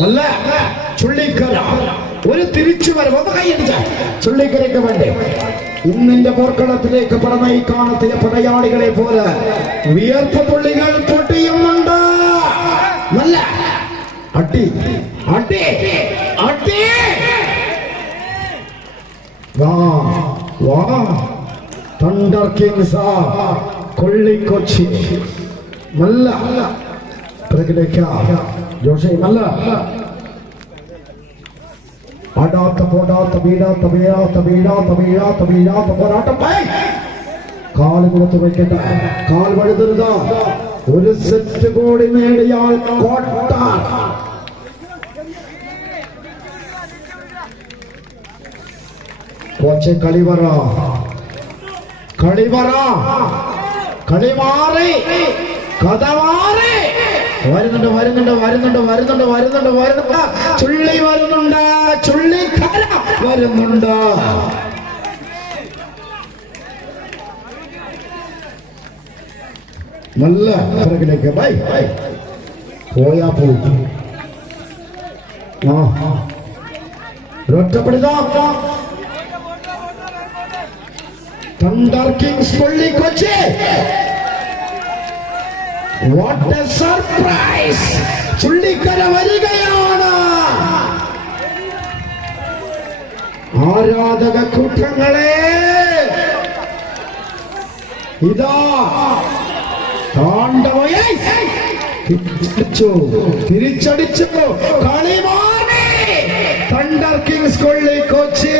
നല്ല ചുള്ളിക്കര ഒരു തിരിച്ചു വരവ് കൈയടിച്ച ചുള്ളിക്കരയ്ക്ക് വേണ്ടി ഇന്നിന്റെ പോർക്കളത്തിലേക്ക് പടമായി കാണത്തിയ പടയാളികളെ പോലെ വിയർപ്പ് തുള്ളികൾ പൊട്ടിയുന്നുണ്ട്. നല്ല അടി അടി അടി വാ വാ തണ്ടർ കിങ്സ് കൊള്ളിക്കൊച്ചി നല്ല ജോഷി നല്ല ആടാത്ത പോടാത്ത വീഴാത്ത വീഴാത്ത വീഴാത്ത വീഴാത്ത വീഴാത്ത പോരാട്ടം. കാല് കൊടുത്ത് വയ്ക്കട്ടെ, കാൽ വഴുതരുത്. ഒരു സെറ്റ് കൂടി നേടിയാൽ കോട്ട. കോച്ച് കളിവറ കളിവറ കളിമാറി കഥ മാറി. വരുന്നുണ്ട് വരുന്നുണ്ട് വരുന്നുണ്ട് വരുന്നുണ്ട് വരുന്നുണ്ട് വരുന്നുണ്ട് ചുള്ളി വരുന്നുണ്ട്, ചുള്ളിക്കര വരുന്നുണ്ട്. നല്ല പിറകിലേക്ക് ബൈ പോയാ പോയി. ഒറ്റപ്പെടുതാ തണ്ടർ കിങ്സ് കൊള്ളിക്കൊച്ചി. What a surprise! ചുള്ളിക്കര വരികയാണ്. ആരാധക കൂട്ടങ്ങളെ ഇതാ തിരിച്ചടിച്ചു കളി മാറി. തണ്ടർ കിങ്സ് കൊള്ളിക്കൊച്ചി.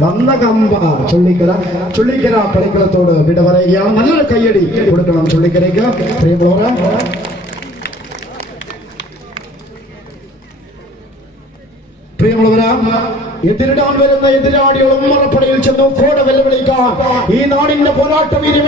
വന്ന കമ്പ ചുള്ളിക്കര. ചുള്ളിക്കര കളിക്കളത്തോട് വിട പറയുകയാണ്. നല്ലൊരു കയ്യടി കൊടുക്കണം ചുള്ളിക്കരയ്ക്ക്. പ്രിയമുള്ളവരെ, പ്രിയമുള്ളവരാ, എതിരിടാൻ വരുന്ന എതിരാളികൾ ഉമ്മറപ്പടയിൽ ചെന്നു കോട വെല്ലുവിളിക്കാൻ ഈ നാടിന്റെ പോരാട്ട വീര്യം